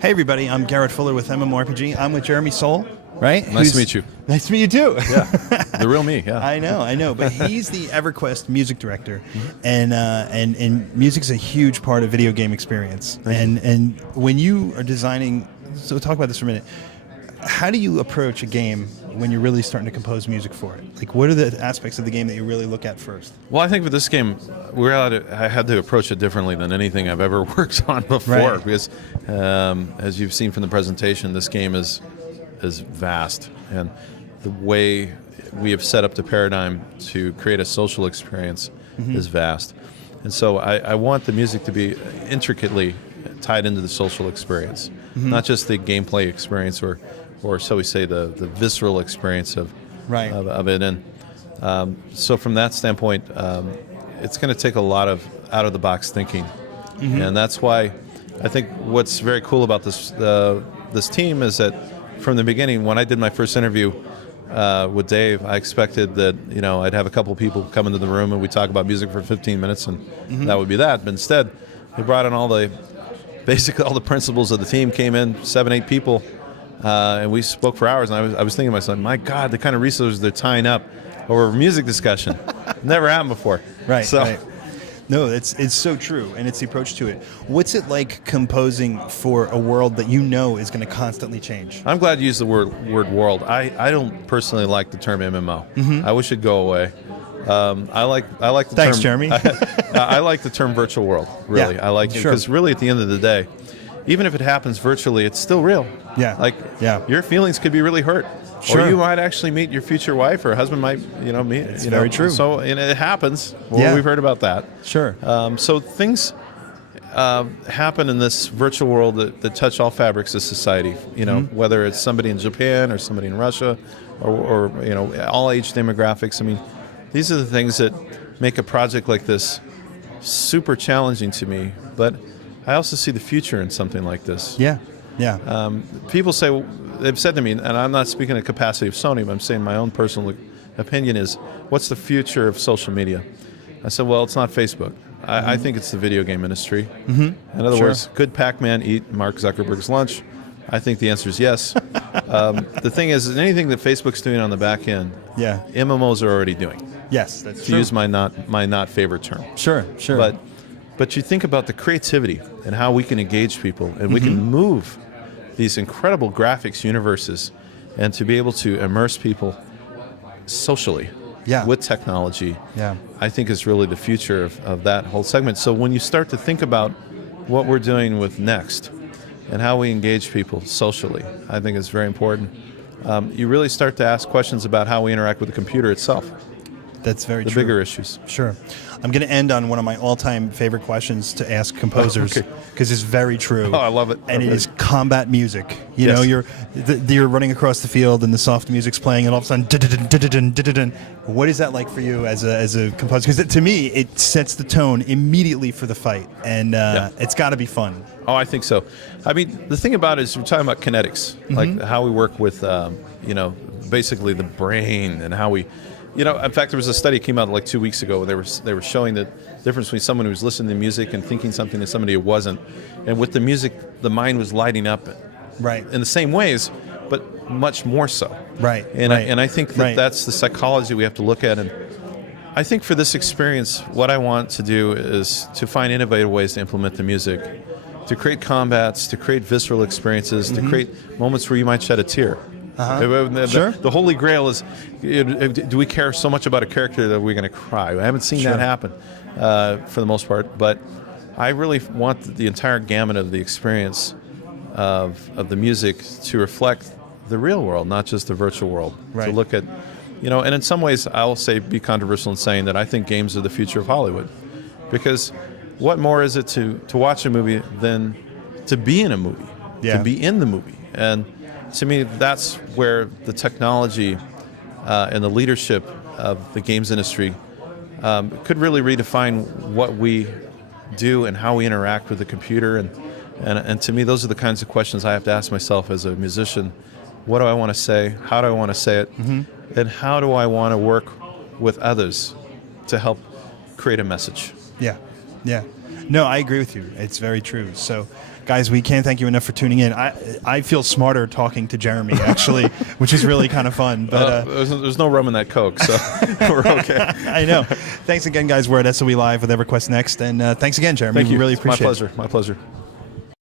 Hey everybody, I'm Garrett Fuller with MMORPG. I'm with Jeremy Soule, right? Nice to meet you. Nice to meet you too. Yeah, the real me. Yeah, I know. But he's the EverQuest music director, and music's a huge part of video game experience. And when you are designing, so talk about this for a minute. How do you approach a game when you're really starting to compose music for it? Like, what are the aspects of the game that you really look at first? Well, I think for this game, I had to approach it differently than anything I've ever worked on before. Right. Because, as you've seen from the presentation, this game is vast, and the way we have set up the paradigm to create a social experience is vast. And so I want the music to be intricately tied into the social experience, not just the gameplay experience or shall we say the visceral experience of it. And so from that standpoint, it's going to take a lot of out-of-the-box thinking. And that's why I think what's very cool about this team is that from the beginning, when I did my first interview with Dave, I expected that I'd have a couple people come into the room and we'd talk about music for 15 minutes and that would be that. But instead, we brought in basically all the principals of the team came in, 7, 8 people, and we spoke for hours. And I was thinking to myself, my God, the kind of resources they're tying up over a music discussion. Never happened before. Right. No, it's so true, and it's the approach to it. What's it like composing for a world that you know is going to constantly change? I'm glad you used the word world. I don't personally like the term MMO. I wish it'd go away. I like the Thanks, term. Jeremy. I like the term virtual world. Really, Yeah, I like it because really, at the end of the day, even if it happens virtually, it's still real. Yeah. Your feelings could be really hurt. Sure. Or you might actually meet your future wife, or husband might, meet. It's very true. So it happens. Well, we've heard about that. Sure. So things happen in this virtual world that touch all fabrics of society. Whether it's somebody in Japan or somebody in Russia, or all age demographics. I mean, these are the things that make a project like this super challenging to me. But I also see the future in something like this. Yeah. People say, they've said to me, and I'm not speaking in the capacity of Sony, but I'm saying my own personal opinion is, what's the future of social media? I said, well, it's not Facebook. I think it's the video game industry. In other words, could Pac-Man eat Mark Zuckerberg's lunch? I think the answer is yes. The thing is, anything that Facebook's doing on the back end, MMOs are already doing. Yes, that's true. To use my not favorite term. Sure. But you think about the creativity and how we can engage people, and we can move these incredible graphics universes, and to be able to immerse people socially with technology, I think is really the future of that whole segment. So when you start to think about what we're doing with Next and how we engage people socially, I think it's very important. You really start to ask questions about how we interact with the computer itself. That's very true. The bigger issues. Sure. I'm going to end on one of my all-time favorite questions to ask composers, because it's very true. Oh, I love it. And it is combat music. You know, you're running across the field and the soft music's playing, and all of a sudden, dun-dun-dun-dun-dun-dun-dun. What is that like for you as a composer? Because to me, it sets the tone immediately for the fight, and it's got to be fun. Oh, I think so. I mean, the thing about it is we're talking about kinetics, like how we work with, basically the brain and how we. In fact, there was a study that came out like 2 weeks ago where they were showing the difference between someone who was listening to music and thinking something and somebody who wasn't. And with the music, the mind was lighting up in the same ways, but much more so. Right. And I think that that's the psychology we have to look at. And I think for this experience, what I want to do is to find innovative ways to implement the music, to create combats, to create visceral experiences, to create moments where you might shed a tear. Sure. The holy grail is, do we care so much about a character that we're going to cry? I haven't seen that happen for the most part, but I really want the entire gamut of the experience of the music to reflect the real world, not just the virtual world. Right. To look at, and in some ways I'll be controversial in saying that I think games are the future of Hollywood, because what more is it to watch a movie than to be in a movie, to be in the movie? And to me, that's where the technology and the leadership of the games industry could really redefine what we do and how we interact with the computer. And to me, those are the kinds of questions I have to ask myself as a musician. What do I want to say? How do I want to say it? And how do I want to work with others to help create a message? Yeah. No, I agree with you. It's very true. So, Guys, we can't thank you enough for tuning in. I feel smarter talking to Jeremy, actually, which is really kind of fun. But there's no rum in that Coke, so we're okay. I know. Thanks again, guys. We're at SOE Live with EverQuest Next. And thanks again, Jeremy. Thank you. We really It's my appreciate it. pleasure. My pleasure.